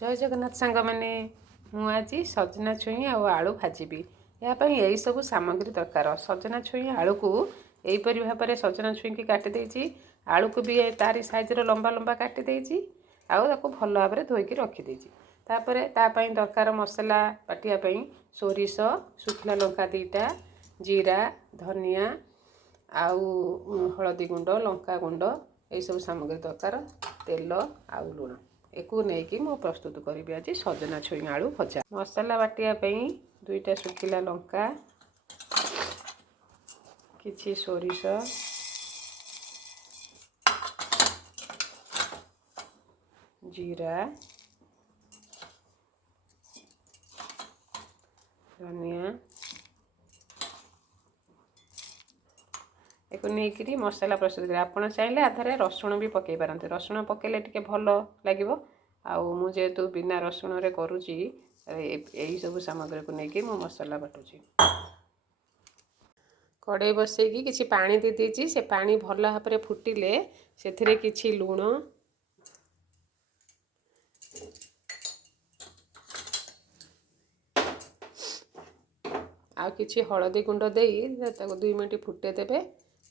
जय जगन्नाथ सांग मैंने मुझे सजना छुई आलू भाजी यापाई यही सब सामग्री दरकार। सजना छुई आलू को यहीपरि भाव में सजना छुई की काटिदे आलू को भी तारी साइज्र लंबा लंबा काटिदे आपको भल भाव में धोईकी रखिदे। तापर दरकार मसला बाटियापाई सोरिष शुखला लंका 2टा जीरा धनिया आउ हलदी गुंड लंका गुंड यही सब सामग्री दरकार तेल आउ लुण एकू नहीं मु प्रस्तुत करी आज सजना छुई आलू भजा। मसला बाटियापाई 2टा शुखिला लंका किछि सोरिष जीरा धनिया एक नहीं मसला प्रस्तुत कर। आपड़ चाहिए आधार रसुण भी पकई पारते। रसुण पकेले टिके भल लगे। जेहेतु बिना रसुण रे करुची यही सब सामग्री को लेकिन मो मसला बाटुची। कड़े बसैकी किछि पानी दे दीची। से पानी भल भाव में फुटिले से किछि लुण आ किछि हलदी गुंड देई 2 मिनट फुटे देबे।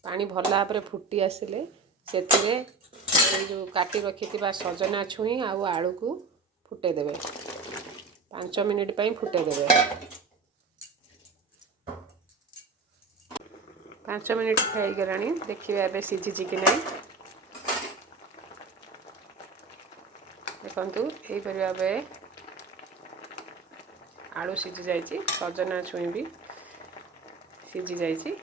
पानी भल भाव में फुटी आसिले से जो काटी रखि सजना छुई आलू को फुटे देबे। 5 मिनिट पई फुटे देबे। 5 मिनिट हो गलानी देखिए एबे सिझी कि नहीं। देखंतु एही परि भाबे आलू सिझी जाइए सजना छुई भी सिझी जाइए।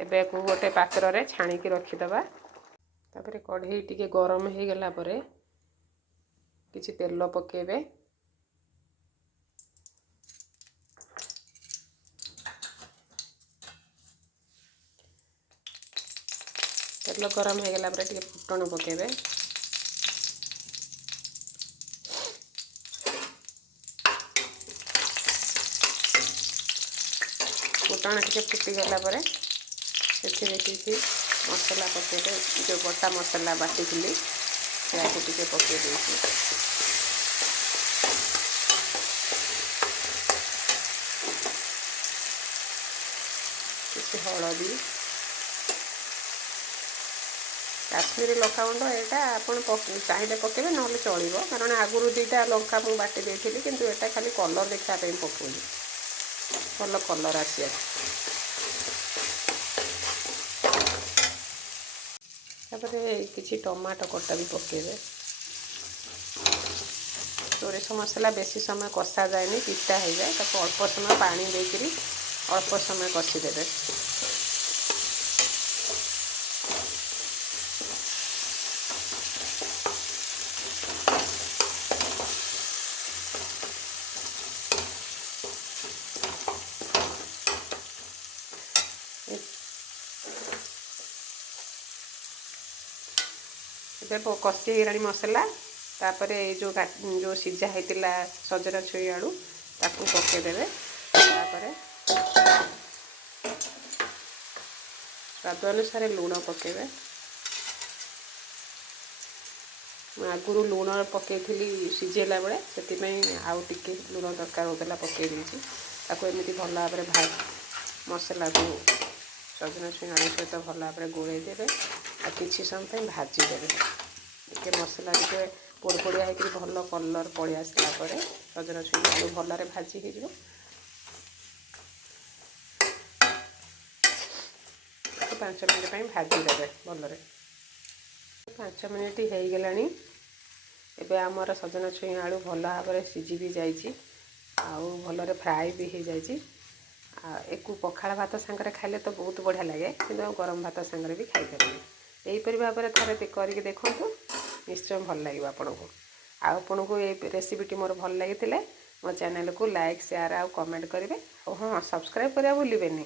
एबे को गोटे पात्र रे छाणिकी रखिदबा। तापर कढ़ई टिके गरम हो गला परे किछि तेल पकेबे। तेल गरम हो गला परे टिके फुटण पकेबे। फुटण टिके फुटी गला परे सेथिरे किछि मसला पकेबे। जो बटा मसला बाटी थी टिके पके देइछि। किछि हलदी काश्मीरी लंका गुंड यहाँ आप चाहिए पकेबे ना चलो कारण आगुरी 2टा लंका मुझे बाटी देती किंतु एटा खाली कलर देखापी पकौनी भल कलर आसिया। तापर किछि टमाटो कटा भी पकेबे। सोरिष मसला बेसी समय कषा जाए पिता हो जाए अल्प समय पानी देकर अल्प समय कषिदेवे। कषि गलानी मसला तापर जो सीझा होता सजना छुई आलू ताकू पकेदेवे। तापर स्वाद अनुसार लुण पकेबे। आगुरी लुण पकई सीझेला बेले से आउ टिके लुण दरकार होता पकई ताकू एमती भल भाव में मसला को सजना छुई आलू सहित भल भाव में गोलई देवे आ किछि समय भाजी देवे। टे मसला टे पोड़ पोड़िया होकर भल कलर पड़ी आसला सजना छुई आलू भलरे भाजी हो 5 मिनिट भाजी देवे भलरे। 5 मिनिट हो गलानी एबे आमर सजना छुई आलू भल भाव में सीझी भी जाइए आउ भलरे फ्राए भी हो जाइए। एक पखाड़ भात सांगरे खाइले तो बहुत बढ़िया लगे किंतु गरम भात सांगरे भी खाई पारे। यहीपरि भाव में थे करके देखूँ निश्चय भल लगे आपको। आपको ये रेसिपीटी मोर भल लगी मो चैनल को लाइक शेयर आउ कमेंट करेंगे। हाँ सब्सक्राइब करा भूलें।